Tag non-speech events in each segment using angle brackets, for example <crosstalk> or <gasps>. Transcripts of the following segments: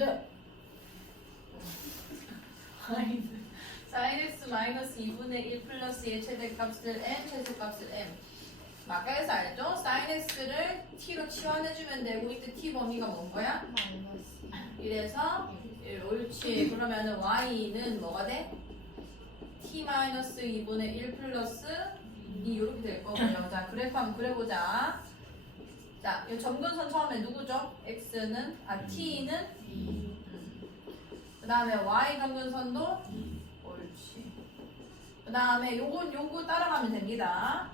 뭔데? 사인 x 마이너스 2분의 1 플러스 1 최대값을 m 최소값을 m 막가에서 알죠? 사인 x를 t로 치환해주면 되고 이때 t 범위가 뭔 거야? 이래서 일, 옳지 그러면은 y는 뭐가 돼? t 마이너스 2분의 1 플러스 2 이렇게 될 거고요 자 그래프 한번 그려보자 자, 이 점근선 처음에 누구죠? x는 아 t는 그 다음에 y 점근선도 옳지. 그 다음에 요건 요거 따라가면 됩니다.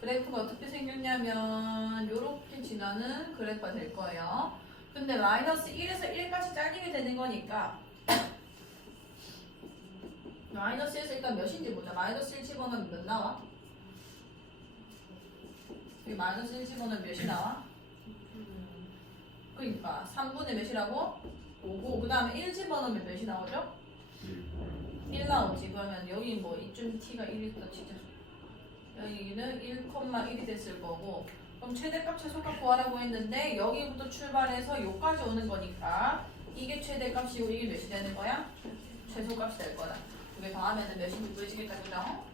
그래프가 어떻게 생겼냐면 요렇게 지나는 그래프가 될 거예요. 근데 마이너스 1에서 1까지 잘리게 되는 거니까 마이너스 1에서 일단 몇인지 보자. 마이너스 1 집어넣으면 몇 나와? 여기 마이너스 1 집어넣으면 몇이 나와? 그러니까 3분의 몇이라고? 5고 그 다음에 1 집어넣으면 몇이 나오죠? 1 나오지 그러면 여기 뭐 이쯤 t가 1이다 진짜 여기는 1,1이 됐을 거고 그럼 최대값 최소값 구하라고 했는데 여기부터 출발해서 여기까지 오는 거니까 이게 최대값이고 이게 몇이 되는 거야? 최소값이 될 거다 두개 더하면 몇인지 구해지겠다 그죠?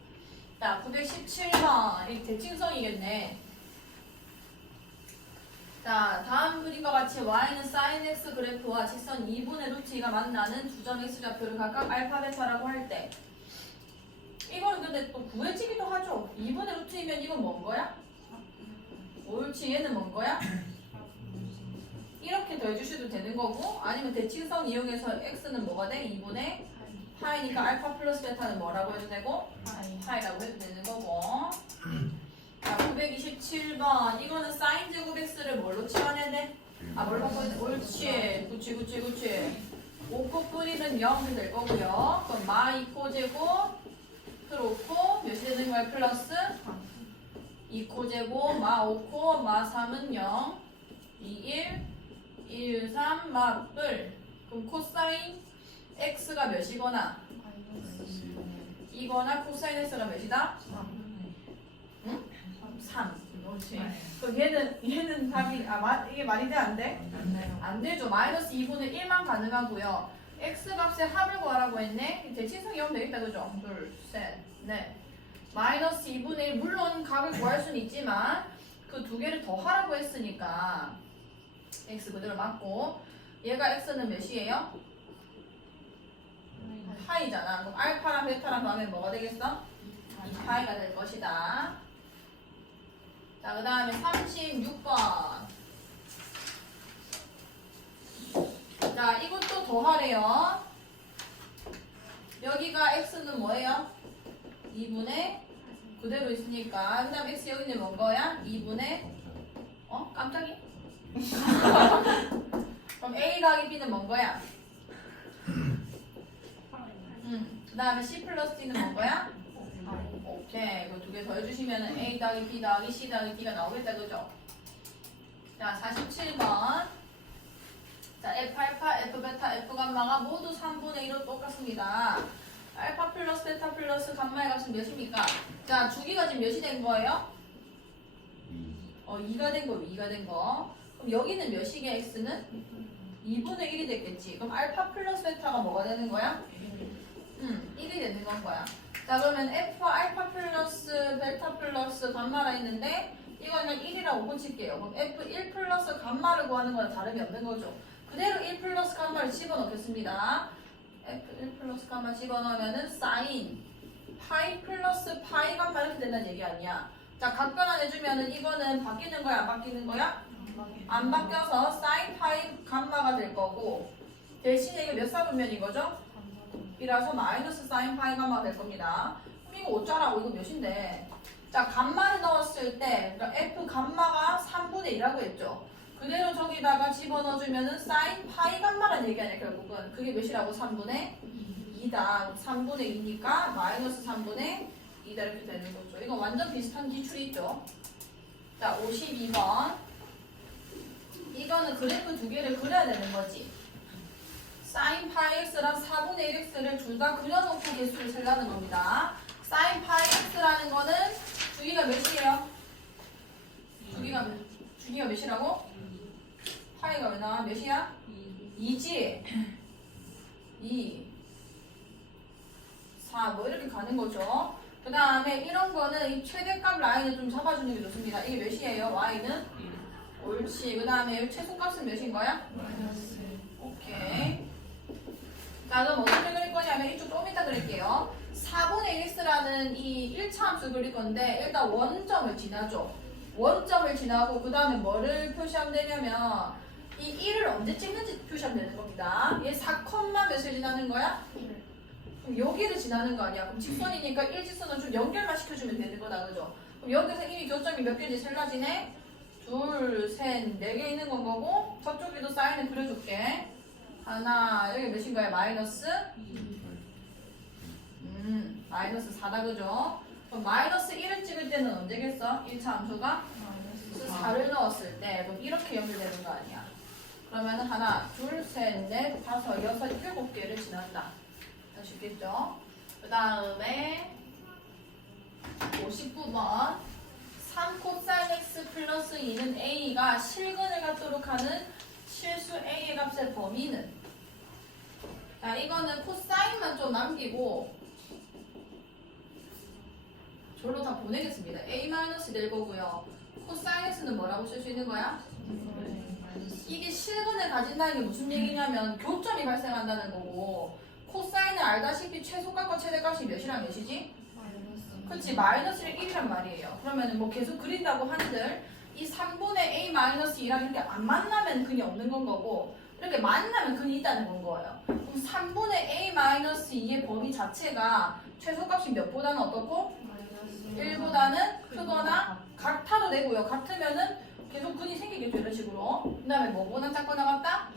자 917번 이 대칭성이겠네 자, 다음 그림과 같이 y는 sin x 그래프와 직선 2분의 루트 2가 만나는 두 점 x 좌표를 각각 알파 베타라고 할 때 이거는 근데 또 구해지기도 하죠. 2분의 루트 2면 이건 뭔 거야? 옳지, 얘는 뭔 거야? 이렇게 더해주셔도 되는 거고 아니면 대칭성 이용해서 x는 뭐가 돼? 2분의 파이니까 알파 플러스 베타는 뭐라고 해도 되고 파이라고 해도 되는 거고 자, 927번. 이거는 사인 제곱 x를 뭘로 치환해야 돼? 아, 뭘로 바꿔야 돼? 옳지. 그치, 그치, 그치. 5코 뿌리는 0이 될 거고요. 그럼 마 2코 제곱, 그렇고, 몇이 되는 거야? 플러스? 2코 제곱, 마 5코, 마 3은 0, 2, 1, 1, 3, 마 뿔. 그럼 코사인 x가 몇이거나, 이거나 코사인 x가 몇이다? 3. 그렇지. 그럼 얘는 얘는 답이 아 마, 이게 말이 돼 안 돼? 안 되죠. 마이너스 2분의 1만 가능하고요. x 값의 합을 구하라고 했네. 대칭성이 오면 되겠다 그죠? 둘, 셋, 넷. 마이너스 2분의 1 물론 값을 구할 수는 있지만 그 두 개를 더 하라고 했으니까 x 그대로 맞고 얘가 x는 몇이에요? 파이잖아. 그럼 알파랑 베타랑 더하면 뭐가 되겠어? 2파이가 될 것이다. 자, 그 다음에 36번. 자, 이것도 더하래요. 여기가 x는 뭐예요? 2분의 그대로 있으니까. 그 다음 x 여기는 뭔 거야? 2분의 어? 깜짝이? <laughs> 그럼 a 더하기 b는 뭔 거야? 음. 그 다음에 c 플러스 d는 뭔 거야? 오케이. 이거 두 개 더해주시면 A 더하기 B 더하기 C 더하기 D가 나오겠다. 그죠? 자, 47번. 자, F 알파, F 베타, F 감마가 모두 3분의 1로 똑같습니다. 알파 플러스 베타 플러스 감마의 값은 몇입니까? 자, 주기가 지금 몇이 된 거예요? 어, 2가 된 거, 2가 된 거. 그럼 여기는 몇이게 X는? 2분의 1이 됐겠지. 그럼 알파 플러스 베타가 뭐가 되는 거야? 음, 1이 되는 건 거야. 자 그러면 F 알파 플러스 베타 플러스 감마라 했는데 이거는 1이라고 고칠게요. 그럼 F 1 플러스 감마를 구하는 거랑 다름이 없는 거죠. 그대로 1 플러스 감마를 집어넣겠습니다. F 1 플러스 감마 집어넣으면은 사인 파이 플러스 파이 감마 이렇게 된다는 얘기 아니야. 자 각변환 해주면은 이거는 바뀌는 거야 안 바뀌는 거야? 안 바뀌어서 사인 파이 감마가 될 거고 대신에 이게 몇 사분면인 거죠? 이라서 마이너스 사인 파이 감마가 될 겁니다. 그럼 이거 어쩌라고 이거 몇인데? 자 감마를 넣었을 때 그러니까 f 감마가 3분의 1이라고 했죠. 그대로 저기다가 집어넣어주면은 사인 파이 감마라는 얘기 아니야 결국은 그게 몇이라고 3분의 2다. 3분의 2니까 마이너스 3분의 2다 이렇게 되는 거죠. 이거 완전 비슷한 기출이 있죠. 자 52번 이거는 그래프 두 개를 그려야 되는 거지. 사인 파이 x랑 4분의 1x를 둘 다 그려놓고 개수를 세려는 겁니다. 사인 파이 x라는 거는 주기가 몇이에요? 주기가 몇- 주기가 몇이라고? 파이가 왜 나와? 몇이야? 2지? 2 4 뭐 이렇게 가는 거죠 그 다음에 이런 거는 이 최대값 라인을 좀 잡아주는 게 좋습니다 이게 몇이에요? y는? 옳지 그 다음에 최소값은 몇인 거야? 오케이 자 그럼 어떻게 그릴 거냐면 이쪽 좀 이따 그릴게요. 4분의 1x라는 이 1차 함수 그릴 건데 일단 원점을 지나죠 원점을 지나고 그 다음에 뭐를 표시하면 되냐면 이 1을 언제 찍는지 표시하면 되는 겁니다. 얘 4, 몇을 지나는 거야? 그럼 여기를 지나는 거 아니야. 그럼 직선이니까 1직선은 좀 연결만 시켜주면 되는 거다 그죠? 그럼 여기서 이미 교점이 몇 개인지 셀라지네 둘, 셋, 네 개 있는 건 거고 저쪽에도 사인을 그려줄게 하나, 여기 몇인 거야? 마이너스? 음, 마이너스 4다 그죠? 그럼 마이너스 1을 찍을 때는 언제겠어? 1차 함수가? 4를 넣었을 때 그럼 이렇게 연결되는 거 아니야 그러면 하나, 둘, 셋, 넷, 다섯, 여섯, 일곱 개를 지난다 아시겠죠? 그 다음에 59번 3 코사인 x 플러스 2는 a가 실근을 갖도록 하는 실수 a의 값의 범위는 자 이거는 코사인만 좀 남기고 절로 다 보내겠습니다 a 마이너스 될 거고요 코사인 x는 뭐라고 쓸 수 있는 거야? 이게 실근을 가진다는 게 무슨 얘기냐면 교점이 발생한다는 거고 코사인을 알다시피 최소값과 최대값이 몇이랑 몇이지? 그치 마이너스를 1이란 말이에요 그러면 뭐 계속 그린다고 한들 이 3분의 a 마이너스 2랑 이렇게 안 만나면 근이 없는 건 거고 이렇게 만나면 근이 있다는 건 거예요 그럼 3분의 a 마이너스 2의 범위 자체가 최소값이 몇보다는 어떻고? 1보다는 크거나 같아도 되고요 같으면은 계속 근이 생기겠죠 이런 식으로 그 다음에 뭐보다 작거나 같다?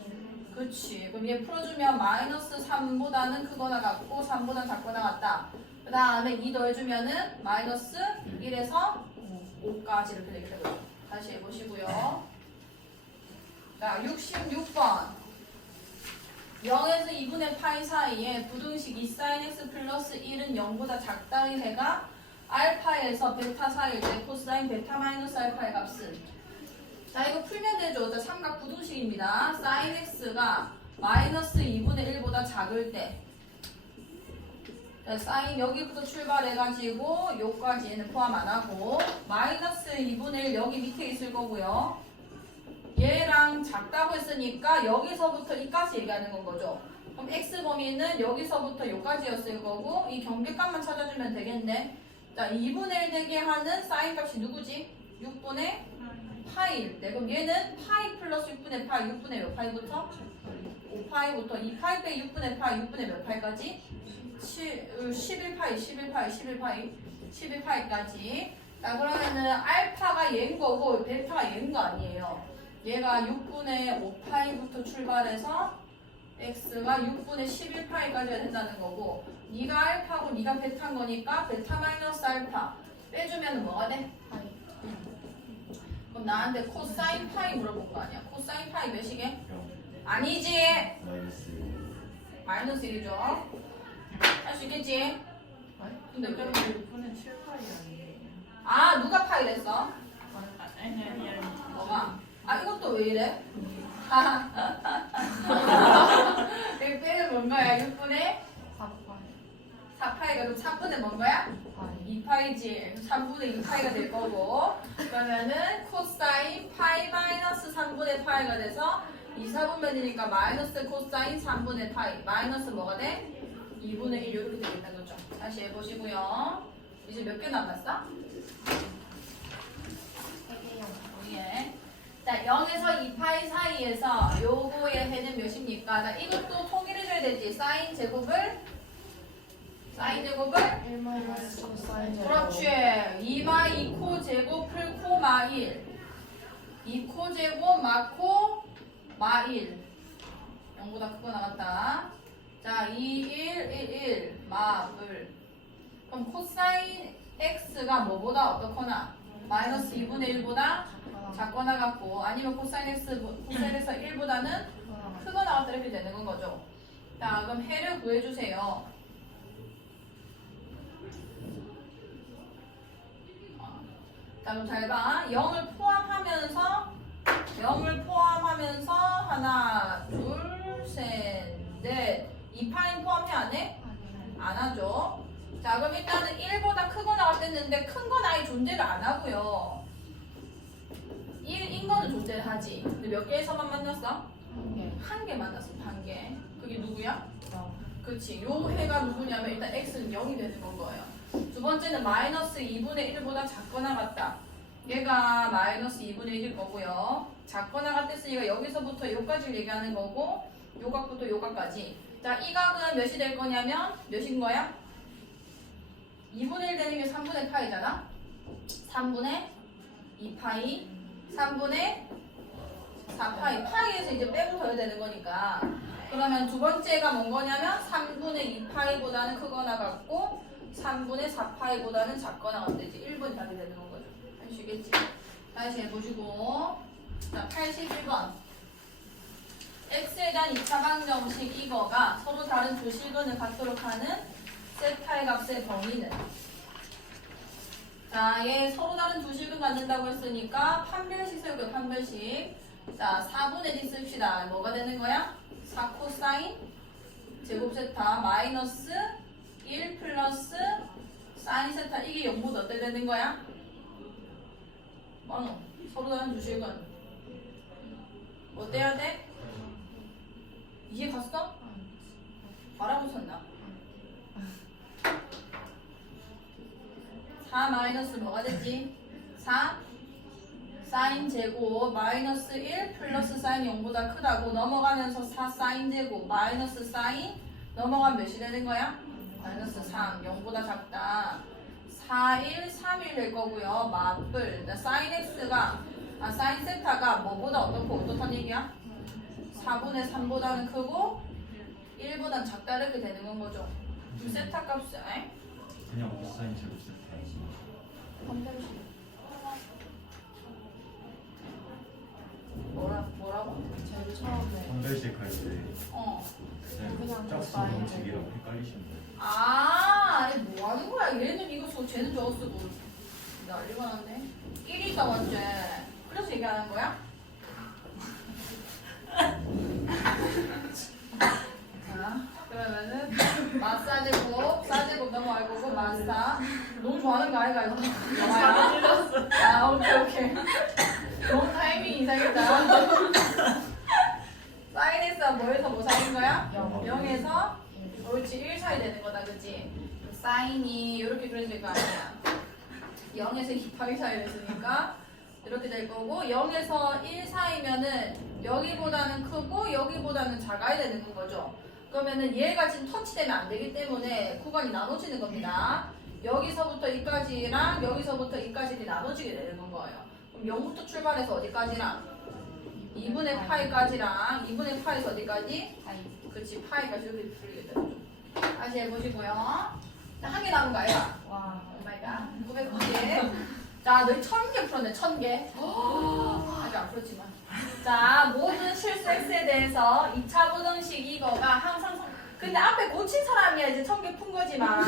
그치 그럼 얘 풀어주면 마이너스 3보다는 크거나 같고 3보다 작거나 같다 그 다음에 2 더해주면은 마이너스 1에서 5까지 이렇게 되게 되고요. 다시 해보시고요. 자, 66번. 0에서 2분의 파이 사이에 부등식 2sin x 플러스 1은 0보다 작다의 해가 알파에서 베타 사이일 때 코사인 베타 마이너스 알파의 값은 자 이거 풀면 되죠. 자 삼각 부등식입니다. sin x가 마이너스 2분의 1보다 작을 때 네, 사인 여기부터 출발해가지고 요까지는 포함 안 하고 마이너스 2분의 1 여기 밑에 있을 거고요. 얘랑 작다고 했으니까 여기서부터 이까지 얘기하는 건 거죠. 그럼 x 범위는 여기서부터 요까지였을 거고 이 경계값만 찾아주면 되겠네. 자 2분의 1 되게 하는 사인 값이 누구지? 6분의 파이일 때. 그럼 얘는 파이 플러스 6분의 파이 6분의 몇 파이부터? 5파이부터 2파이 빼 6분의 파이 6분의 몇 파이까지? 11파이, 11파이, 11파이, 11파이까지. 자, 그러면은 알파가 얘인 거고 베타가 얘인 거 아니에요. 얘가 6분의 5파이부터 출발해서 x가 6분의 11파이까지가 된다는 거고 네가 알파고 네가 베타인 거니까 베타 마이너스 알파 빼주면 뭐가 돼? 그럼 나한테 코사인 파이 물어본 거 아니야? 코사인 파이 몇이게? 아니지! 마이너스 1이죠? 할 수 있겠지? 근데 왜? 6분의 7파이 아니에요? 아 누가 파이 됐어? 뭐가? 아 이것도 왜 이래? <laughs> 여기 빼는 뭔 거야? 6분의 4파이 4파이가 그럼 3분의 뭔 거야? 2파이지 3분의 2파이가 될 거고 그러면은 코사인 파이 마이너스 3분의 파이가 돼서 2, 4분면이니까 마이너스 코사인 3분의 파이 마이너스 뭐가 돼? 2분의 1 이렇게 되겠다는 거죠 다시 해보시고요 이제 몇 개 남았어? 예. 자, 0에서 2파이 사이에서 요거의 해는 몇입니까? 자, 이것도 통일해줘야 되지. 사인 제곱을 사인 제곱을 1 마이너스 코사인 그렇지. 2마 2코 제곱 풀 코 마 1. 2코 제곱 마코 마 1. 0보다 크고 나갔다. 자, 2, 1, 1, 1, 마, 을. 그럼 코사인 x가 뭐보다 어떻거나? 마이너스 2분의 1보다 작거나 같고 아니면 코사인 x 코사인에서 1보다는 크거나 같다 이렇게 되는 건 거죠. 자, 그럼 해를 구해주세요. 자, 그럼 잘 봐. 0을 포함하면서 0을 포함하면서 하나, 둘, 셋, 넷. 2파인 포함해 안 해? 안 하죠. 자, 그럼 일단은 1보다 크거나 같았는데 큰 건 아예 존재를 안 하고요. 1인 거는 존재를 하지. 근데 몇 개에서만 만났어? 한 개 만났어, 한 개. 그게 누구야? 그렇지. 요 해가 누구냐면 일단 x는 0이 되는 건 거예요. 두 번째는 마이너스 2분의 1보다 작거나 같다. 얘가 마이너스 2분의 1일 거고요. 작거나 같았으니까 여기서부터 요까지를 얘기하는 거고 요 각부터 요 각까지. 자, 이 각은 몇이 될 거냐면 몇인 거야? 2분의 1 되는 게 3분의 파이잖아. 3분의 2파이, 3분의 4파이. 파이에서 이제 빼고 더야 되는 거니까. 그러면 두 번째가 뭔 거냐면 3분의 2파이보다는 크거나 같고 3분의 4파이보다는 작거나 같대지 1분이 답이 되는 건 거죠. 아시겠지? 다시 해보시고 자 81번 x에 대한 2차 방정식 이거가 서로 다른 두 실근을 갖도록 하는 세타의 값의 범위는 자, 얘 서로 다른 두 식을 갖는다고 했으니까 판별식 세우고 판별식. 자, 4분의 d 씁시다. 뭐가 되는 거야? 4 코사인 제곱 세타 마이너스 1 플러스 사인 세타 이게 0보다 어때 되는 거야? 뭐노? 서로 다른 두 식은 뭐 떼야 돼? 이해 갔어? 바라고 섰나? 4 마이너스 뭐가 되지? 4 사인 제곱 마이너스 1 플러스 사인 0보다 크다고 넘어가면서 4 사인 제곱 마이너스 사인 넘어가면 몇이 되는 거야? 마이너스 3 0보다 작다 4 1 3 1될 거고요 맞불 자, 사인 x가 아 사인 세타가 뭐보다 어떻고 어떻단 얘기야? 4분의 3보다는 크고 1보단 작다 이렇게 되는 건 거죠 이 세타 값은 에? 그냥 코사인 제곱 세타 뭐라, 뭐라고? 제일 처음에 판별식 할때 어. 그냥 짝수 공식이랑 헷갈리시는데 아, 아니 뭐 하는 거야? 얘는 이거 쓰고 쟤는 저거 쓰고 난리가 났네. 1이가 먼저. 그래서 얘기하는 거야? 자, 그러면은 마사제곱, 사제곱 넘어갈 거고 마사. 너무 좋아하는 거 아이가 이거? 영화야? 아, 오케이 오케이. 너무 타이밍 이상했다. 사인에서 뭐에서 뭐 사인 거야? 영. 0에서 그렇지 1 사이 되는 거다 그치? 사인이 이렇게 그려질 거 아니야 0에서 2 파이 사이 됐으니까 이렇게 될 거고 0에서 1 사이면은 여기보다는 크고 여기보다는 작아야 되는 거죠 그러면은 얘가 지금 터치되면 안 되기 때문에 구간이 나눠지는 겁니다 여기서부터 이까지랑 여기서부터 이까지 나눠지게 되는 건 거예요 그럼 0부터 출발해서 어디까지랑 2분의 파이까지랑 2분의 파이에서 어디까지? 그렇지 파이까지 이렇게 풀리게 되죠. 다시 해보시고요. 한 개 남은 거 아이가? 와 오마이갓 990. 자 너희 천개 풀었네 천 개. <gasps> 아직 안 풀었지만. 자 모 x에 대해서 2차 부등식 이거가 항상 성- 근데 앞에 고친 사람이야 이제 천개 푼 거지만. <laughs>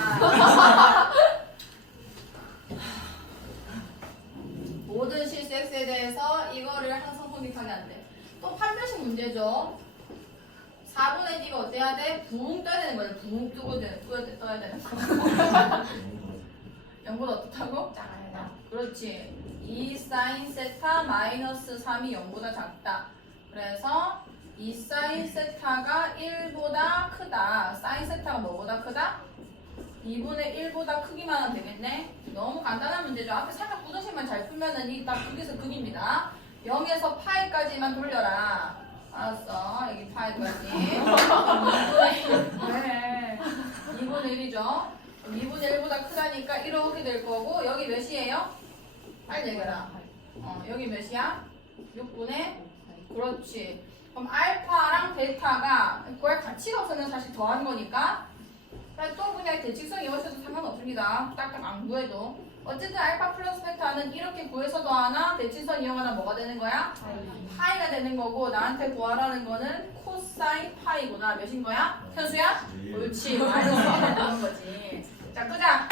모든 실수 x에 대해서 이거를 항상 성립하게 안 돼. 또 판별식 문제죠. 4분의 d가 어때야 돼? 붕 떠야 되는 거야. 붕 뜨고 되, 떠야, 돼, 떠야 되는 거. <laughs> 0보다 어떻다고? 작아요 그렇지. 2 사인 세타 마이너스 3이 0보다 작다. 그래서 2 사인 세타가 1보다 크다. 사인 세타가 뭐보다 크다? 2분의 1보다 크기만 하면 되겠네. 너무 간단한 문제죠. 앞에 삼각 부등식만 잘 풀면은 이딱 극에서 극입니다. 0에서 파이까지만 돌려라. 알았어. 여기 파이까지. 2분의 네. 2분의 1이죠. 2분의 1보다 크다니까 이렇게 될 거고 여기 몇이에요? 빨리 얘기해라. 어, 여기 몇이야? 6분의 그렇지. 그럼 알파랑 베타가 그걸 가치가 없으면 사실 더한 거니까 그냥 또 그냥 대칭성 이용하셔도 상관없습니다. 딱딱 안 구해도. 어쨌든 알파 플러스 베타는 이렇게 구해서 더하나 대칭성 이용하나 뭐가 되는 거야? 파이가 되는 거고 나한테 구하라는 거는 코사인 파이구나. 몇인 거야? 현수야? 예. 옳지. 마이너스 되는 거지. 자, 끄자.